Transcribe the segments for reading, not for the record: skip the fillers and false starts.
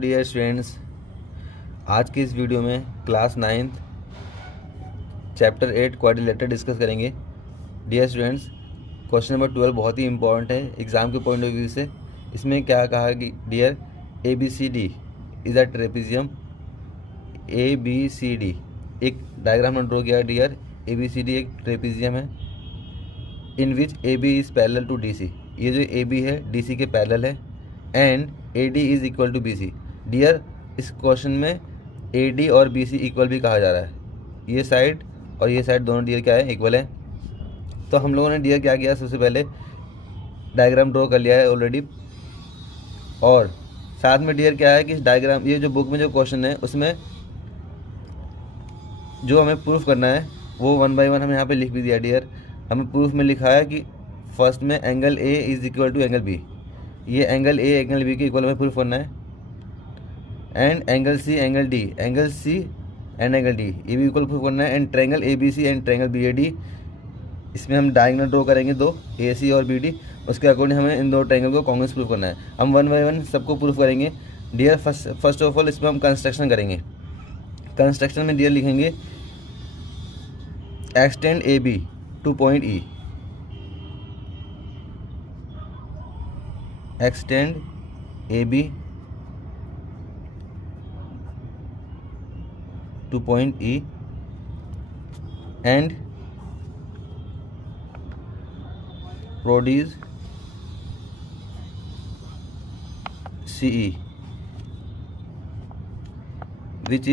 Dear students, आज की इस वीडियो में class 9th chapter 8 quadrilateral discuss करेंगे। डियर स्टूडेंट्स, क्वेश्चन नंबर 12 बहुत ही इंपॉर्टेंट है एग्ज़ाम के पॉइंट ऑफ व्यू से। इसमें क्या कहा कि dear ABCD is a trapezium. ABCD एक डायग्राम ड्रॉ किया है। डियर ABCD एक ट्रेपेजियम है in which AB is parallel to DC। ये जो AB है DC के पैरेलल है and AD is equal to BC। Dear, इस क्वेश्चन में AD और BC इक्वल भी कहा जा रहा है। ये साइड और ये साइड दोनों डियर क्या है, इक्वल है। तो हम लोगों ने डियर क्या किया, सबसे पहले डायग्राम ड्रॉ कर लिया है ऑलरेडी। और साथ में डियर क्या है कि इस डायग्राम, ये जो बुक में जो क्वेश्चन है उसमें जो हमें प्रूफ करना है वो 1 बाय 1 हमें यहाँ पे लिख भी दिया। डियर, हमें प्रूफ में लिखा है कि फर्स्ट में angle A is equal to angle B। ये एंगल A एंगल B के इक्वल हमें प्रूफ करना है। And angle C angle D, angle C and angle D ये भी इक्वल प्रूफ करना है। And triangle ABC and triangle BAD, इसमें हम डायगोनल ड्रॉ करेंगे दो, AC और BD। उसके अकॉर्डिंग हमें इन दो ट्रायंगल को कॉन्ग्रुएंस प्रूफ करना है। हम 1 बाय 1 सबको प्रूफ करेंगे। डियर, फर्स्ट ऑफ ऑल इसमें हम कंस्ट्रक्शन करेंगे। कंस्ट्रक्शन में डियर लिखेंगे extend AB two point E। Extend AB to point E and produce CE which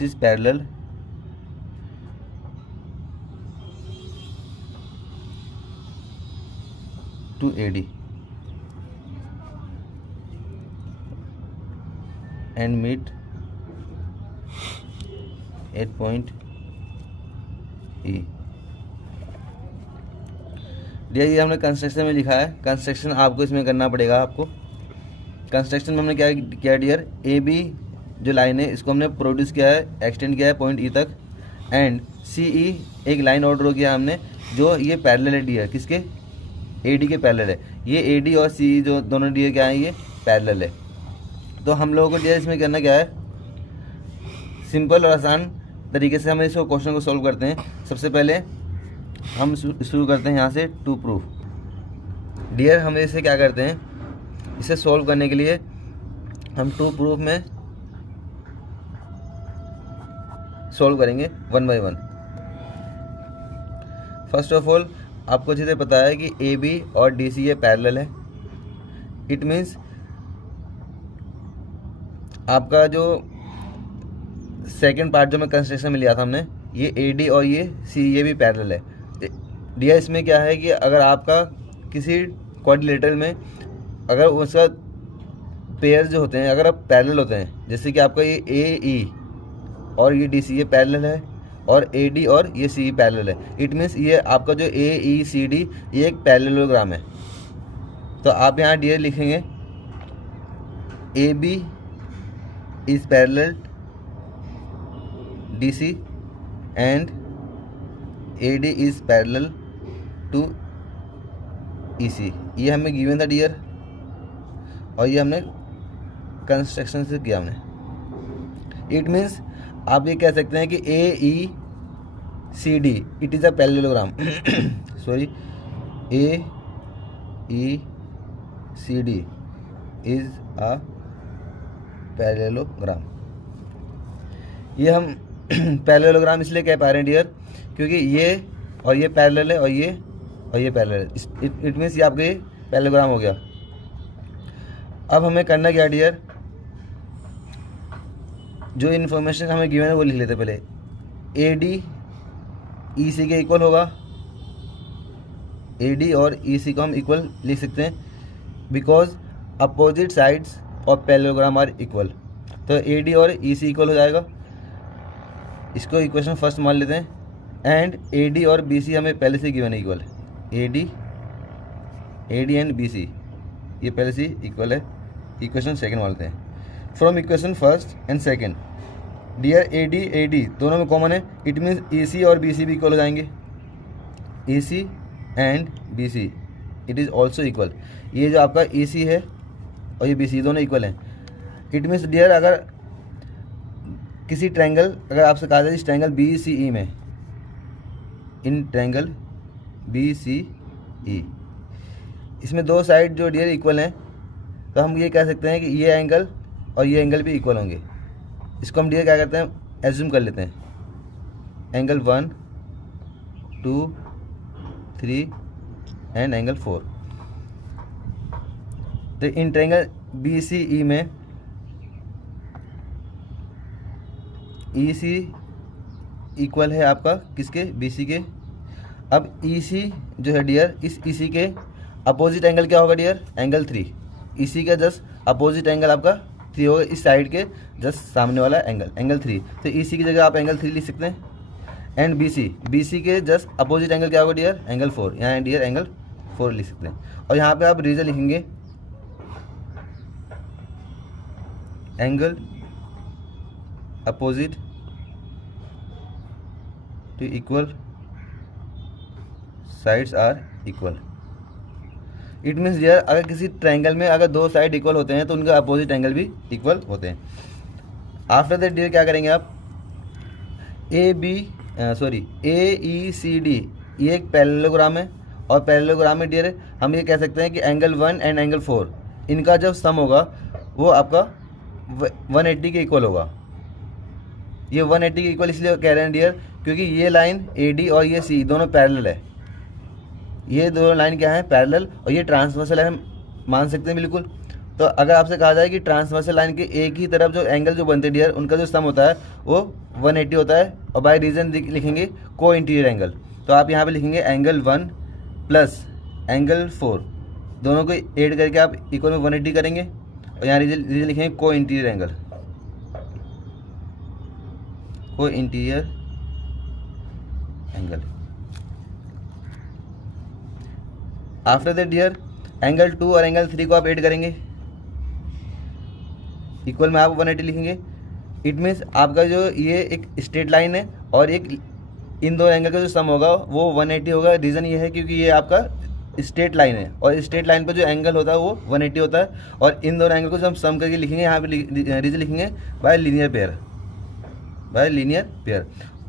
is parallel to AD and meet at point E। Dear, ये हमने construction में लिखा है। कंस्ट्रक्शन आपको इसमें करना पड़ेगा। आपको कंस्ट्रक्शन में हमने क्या किया डियर, AB जो लाइन है इसको हमने प्रोड्यूस किया है, एक्सटेंड किया है पॉइंट E तक। एंड CE एक लाइन और ड्रॉ किया हमने जो ये पैरेलल है डियर, किसके, AD के पैरेलल है। ये AD और CE जो दोनों डियर क्या है, ये पैरेलल है। तो हम लोगों को डियर इसमें करना क्या है, सिंपल और आसान तरीके से हमें इस क्वेश्चन को सॉल्व करते हैं। सबसे पहले हम शुरू करते हैं यहाँ से टू प्रूफ। डियर, हम इसे क्या करते हैं, इसे सॉल्व करने के लिए हम टू प्रूफ में सॉल्व करेंगे 1 बाय 1। फर्स्ट ऑफ ऑल आपको अच्छे से पता है कि AB और DC ये पैरेलल है। इट मीन्स आपका जो सेकंड पार्ट जो मैं कंस्ट्रक्शन में लिया था हमने, ये AD और ये C ये भी पैरेलल है। डियर, इसमें क्या है कि अगर आपका किसी क्वाड्रिलेटरल में अगर उसका पेयर जो होते हैं अगर आप पैरेलल होते हैं, जैसे कि आपका ये AE और ये DC ये पैरेलल है और AD और ये CE पैरेलल है। इट मीन्स ये आपका जो AECD ये एक पैरेललोग्राम है। तो आप यहाँ डियर लिखेंगे AB is parallel DC and AD is parallel to EC। ये हमें गिवन था डियर और ये हमने कंस्ट्रक्शन से किया हमने। इट मीन्स आप ये कह सकते हैं कि AECD it is a parallelogram sorry, AECD is a parallelogram. ये हम पैरेललोग्राम इसलिए कह पा रहे हैं डियर क्योंकि ये और ये पैरेलल है और ये पैरेलल है। इट मीन्स ये आपके पैरेललोग्राम हो गया। अब हमें करना क्या डियर, जो इन्फॉर्मेशन हमें गिवन है वो लिख लेते पहले। AD EC के इक्वल होगा। AD और EC को हम इक्वल लिख सकते हैं बिकॉज अपोजिट साइड्स और पैरेललोग्राम आर इक्वल। तो AD और EC इक्वल हो जाएगा। इसको इक्वेशन फर्स्ट मान लेते हैं। एंड AD और BC हमें पहले से गिवन है इक्वल। AD एंड BC ये पहले से इक्वल है। इक्वेशन सेकंड मान लेते हैं। From equation first and second dear AD दोनों में कॉमन है। इट मीन्स AC और BC भी इक्वल हो जाएंगे। AC and BC it is also equal. ये जो आपका ए सी है और ये बी सी दोनों इक्वल हैं। इट मीन्स डियर अगर किसी ट्रायंगल, अगर आपसे कहा जाए इस ट्रायंगल बी सी ई में, इन ट्रायंगल बी सी ई, इसमें दो साइड जो डियर इक्वल हैं, तो हम ये कह सकते हैं कि ये एंगल और ये एंगल भी इक्वल होंगे। इसको हम डियर क्या करते हैं, एज्यूम कर लेते हैं एंगल 1 2 3 एंड एंगल 4। तो इन ट्रायंगल बी सी ई में ई सी इक्वल है आपका किसके, बी सी के। अब ई सी जो है डियर, इस ई सी के अपोजिट एंगल क्या होगा डियर, एंगल 3। ई सी का जस्ट अपोजिट एंगल आपका 3 होगा, इस साइड के जस्ट सामने वाला एंगल, एंगल 3। तो ई सी की जगह आप एंगल 3 लिख सकते हैं। एंड बी सी के जस्ट अपोजिट एंगल क्या होगा डियर, एंगल 4। यहाँ डियर एंगल 4 लिख सकते हैं। और यहाँ पे आप रीजन लिखेंगे angle opposite to equal sides are equal. It means dear अगर किसी ट्रायंगल में अगर दो साइड इक्वल होते हैं तो उनका अपोजिट एंगल भी इक्वल होते हैं। आफ्टर दैट डियर क्या करेंगे आप, ए ई सी डी ये एक पैरेललोग्राम है। और पैरेललोग्राम में डियर हम ये कह सकते हैं कि एंगल 1 एंड एंगल 4 इनका जब सम होगा वो आपका 180 के इक्वल होगा। ये 180 के इक्वल इसलिए कह रहे हैं डियर क्योंकि ये लाइन ए डी और ये सी दोनों पैरेलल है। ये दोनों लाइन क्या है, पैरेलल, और ये ट्रांसवर्सल है, हम मान सकते हैं बिल्कुल। तो अगर आपसे कहा जाए कि ट्रांसवर्सल लाइन के एक ही तरफ जो एंगल जो बनते हैं डियर उनका जो सम होता है वो 180 होता है। और बाय रीजन लिखेंगे को इंटीरियर एंगल। तो आप यहाँ पे लिखेंगे एंगल 1 प्लस एंगल 4 दोनों को ऐड करके आप इक्वल में 180 करेंगे। और यहाँ रीजन लिखेंगे co-interior angle, co-interior angle. After that dear angle 2 और एंगल 3 को आप ऐड करेंगे, इक्वल में आप 180 लिखेंगे। इट मीन्स आपका जो ये एक स्ट्रेट लाइन है और एक इन दो एंगल का जो सम होगा वो 180 होगा। रीज़न ये है क्योंकि ये आपका स्ट्रेट लाइन है और स्ट्रेट लाइन पर जो एंगल होता है वो 180 होता है। और इन दोनों एंगल को जब हम सम करके लिखेंगे, यहाँ पे रीज़न लिखेंगे bye linear pair, bye linear pair.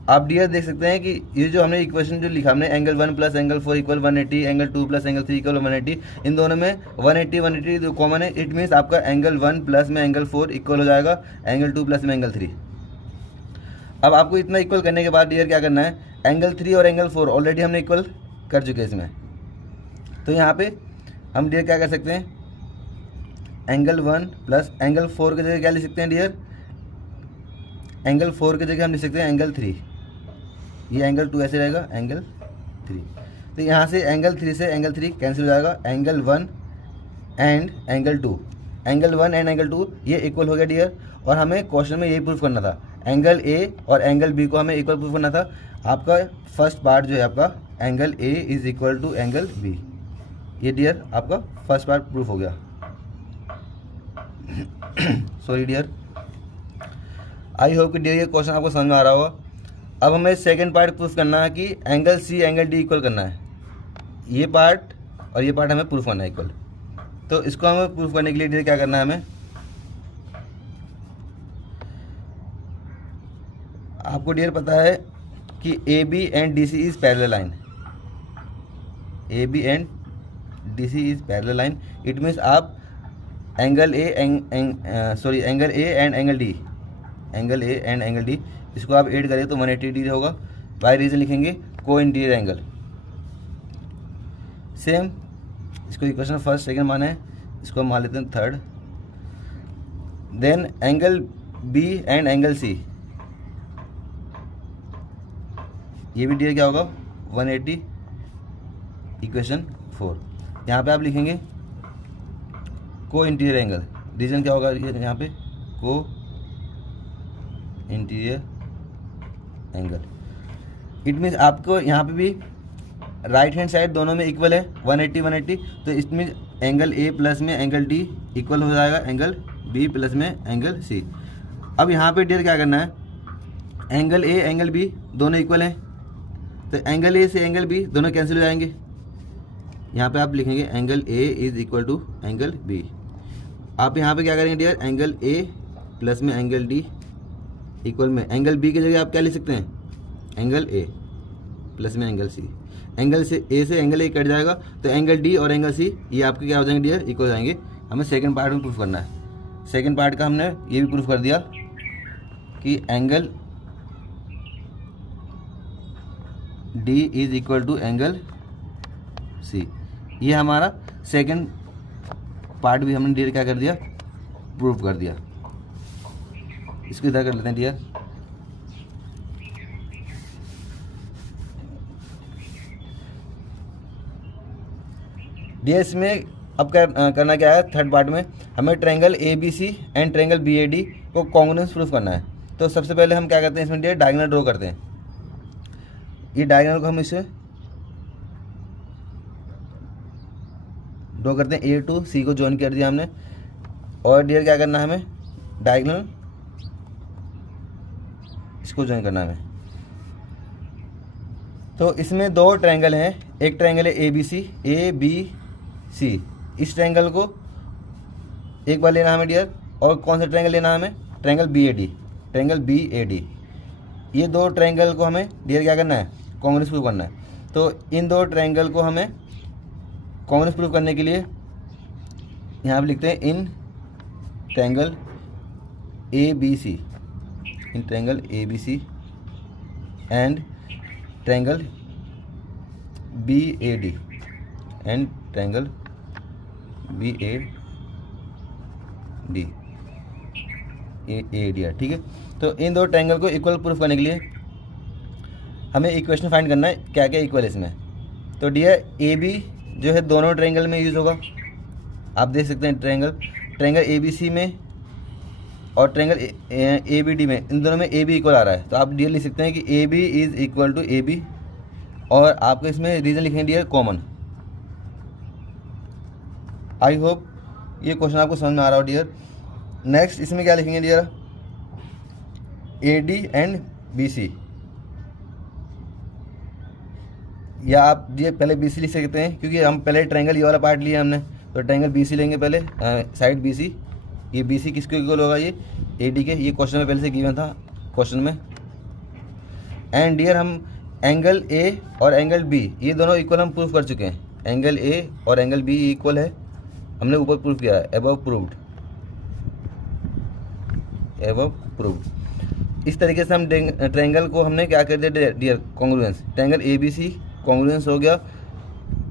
आप डियर देख सकते हैं कि ये जो हमने इक्वेशन जो लिखा हमने angle 1 plus angle 4 equal 180, angle 2 plus angle 3 equal 180, इन दोनों में 180 जो कॉमन है। इट मीन्स आपका एंगल 1 प्लस में एंगल 4 इक्वल हो जाएगा एंगल 2 प्लस में एंगल 3। अब आपको इतना इक्वल करने के बाद डियर क्या करना है, एंगल 3 और एंगल 4 ऑलरेडी हमने इक्वल कर चुके हैं इसमें। तो यहाँ पे हम डियर क्या कर सकते हैं, एंगल 1 प्लस एंगल 4 की जगह क्या लिख सकते हैं डियर, एंगल 4 की जगह हम लिख सकते हैं एंगल 3। ये एंगल 2 ऐसे रहेगा, एंगल 3। तो यहाँ से एंगल 3 से एंगल 3 कैंसिल हो जाएगा, angle 1 and angle 2, angle 1 and angle 2 ये इक्वल हो गया डियर। और हमें क्वेश्चन में यही प्रूफ करना था, एंगल ए और एंगल बी को हमें इक्वल प्रूफ करना था। आपका फर्स्ट पार्ट जो है आपका angle A is equal to angle B, ये डियर आपका फर्स्ट पार्ट प्रूफ हो गया। सॉरी डियर, आई होप कि डियर ये क्वेश्चन आपको समझ में आ रहा होगा। अब हमें सेकंड पार्ट प्रूफ करना है कि angle C angle D equal करना है। ये पार्ट और ये पार्ट हमें प्रूफ करना है इक्वल। तो इसको हमें प्रूफ करने के लिए डियर क्या करना है, हमें आपको डियर पता है कि A B and D C is parallel line, A B and D C is parallel line. It means आप angle A angle A and angle D, angle A and angle D इसको आप add करें तो 180 degree होगा। Bye reason लिखेंगे co-interior angle. Same इसको equation first second माना है, इसको हम मान लेते हैं third. Then angle B and angle C, ये भी डियर क्या होगा 180 इक्वेशन 4। यहाँ पे आप लिखेंगे को इंटीरियर एंगल, रीजन क्या होगा यहाँ पे को इंटीरियर एंगल। इट मीन्स आपको यहाँ पे भी राइट हैंड साइड दोनों में इक्वल है 180 180। तो इसमें एंगल ए प्लस में एंगल डी इक्वल हो जाएगा एंगल बी प्लस में एंगल सी। अब यहाँ पे डियर क्या करना है, एंगल ए एंगल बी दोनों इक्वल हैं, तो एंगल ए से एंगल बी दोनों कैंसिल हो जाएंगे। यहाँ पे आप लिखेंगे angle A is equal to angle B. आप यहाँ पे क्या करेंगे डियर, एंगल ए प्लस में एंगल डी इक्वल में एंगल बी की जगह आप क्या लिख सकते हैं, एंगल ए प्लस में एंगल सी। एंगल से ए से एंगल ए कट जाएगा तो एंगल डी और एंगल सी ये आपके क्या हो जाएंगे डियर, इक्वल हो जाएंगे। हमें सेकंड पार्ट में प्रूफ करना है। सेकंड पार्ट का हमने ये भी प्रूफ कर दिया कि angle D is equal to angle C. ये हमारा सेकंड पार्ट भी हमने डियर क्या कर दिया, प्रूफ कर दिया। इसको इधर कर लेते हैं डियर। डियर इसमें अब करना क्या है, थर्ड पार्ट में हमें triangle A B C and triangle B A D को कॉन्ग्रुएंस प्रूफ करना है। तो सबसे पहले हम क्या करते हैं, इसमें डियर डायगोनल ड्रॉ करते हैं। ये डायगोनल को हम इसे ड्रॉ करते हैं, ए टू सी को ज्वाइन कर दिया हमने। और डियर क्या करना है हमें, डायगोनल इसको ज्वाइन करना है हमें। तो इसमें दो ट्रायंगल हैं, एक ट्रायंगल है ए बी सी। इस ट्रायंगल को एक बार लेना है हमें डियर। और कौन सा ट्रायंगल लेना है हमें, ट्रायंगल बी ए डी। ये दो ट्रायंगल को हमें डियर क्या करना है, कॉन्ग्रुएंस प्रूफ करना है। तो इन दो ट्रायंगल को हमें कॉन्ग्रुएंस प्रूफ करने के लिए यहाँ पे लिखते हैं in triangle A B C and triangle B A D and triangle B A D ठीक है। तो इन दो ट्रायंगल को इक्वल प्रूफ करने के लिए हमें इक्वेशन फाइंड करना है, क्या क्या इक्वल है इसमें। तो डियर ए बी जो है दोनों ट्रायंगल में यूज़ होगा। आप देख सकते हैं ट्रायंगल ए बी सी में और ट्रायंगल ए बी डी में, इन दोनों में ए बी इक्वल आ रहा है। तो आप डियर लिख सकते हैं कि A B is equal to A B. और आपको इसमें रीजन लिखेंगे डियर कॉमन। आई होप ये क्वेश्चन आपको समझ में आ रहा हो डियर। नेक्स्ट इसमें क्या लिखेंगे dear, A D and B C, या आप ये पहले बी सी लिख सकते हैं क्योंकि हम पहले ट्रायंगल ये वाला पार्ट लिया हमने। तो ट्रायंगल बी सी लेंगे पहले, साइड बी सी। ये बी सी किसको इक्वल होगा, ये ए डी के। ये क्वेश्चन में पहले से गिवन था क्वेश्चन में। एंड डियर हम एंगल ए और एंगल बी ये दोनों इक्वल हम प्रूफ कर चुके हैं। एंगल ए और एंगल बी इक्वल है, हमने ऊपर प्रूफ किया है, एबव प्रूव्ड। इस तरीके से हम ट्रायंगल को हमने क्या कर दिया dear, congruence. Triangle A B C congruence हो गया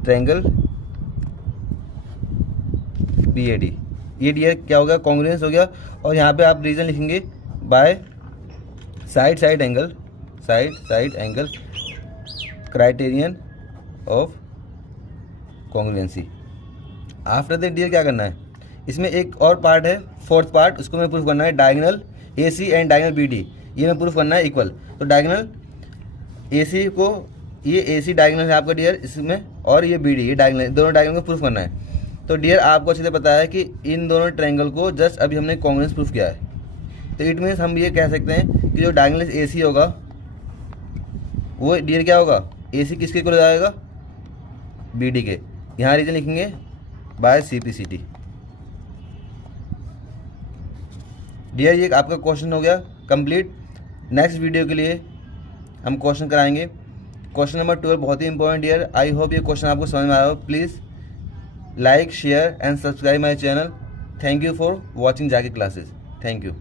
ट्रायंगल बी ए डी। ये डियर क्या हो गया, कॉन्ग्रुएंस हो गया। और यहाँ पे आप रीजन लिखेंगे by side angle criterion of congruency. After that dear क्या करना है, इसमें एक और पार्ट है, फोर्थ पार्ट, उसको मैं प्रूफ करना है। Diagonal A C and diagonal B D ये मैं प्रूफ करना है इक्वल। तो डायगोनल ए सी को, ये ए सी डायगोनल है आपका डियर इसमें, और ये बी डी ये डायगोनल, दोनों डायगोनल को प्रूफ करना है। तो डियर आपको अच्छे से पता है कि इन दोनों ट्रायंगल को जस्ट अभी हमने कॉन्ग्रुएंस प्रूफ किया है। तो इट मीन्स हम ये कह सकते हैं कि जो डायगोनल ए सी होगा वो डियर क्या होगा, ए सी किसके इक्वल हो जाएगा, बी डी के। यहाँ रीजन लिखेंगे by C P C T. Dear ये आपका क्वेश्चन हो गया कंप्लीट। नेक्स्ट वीडियो के लिए हम क्वेश्चन कराएंगे। क्वेश्चन नंबर 12 बहुत ही इंपॉर्टेंट डियर। आई होप ये क्वेश्चन आपको समझ में आया हो। Please like share and subscribe my channel. Thank you for watching जाके क्लासेस। Thank you.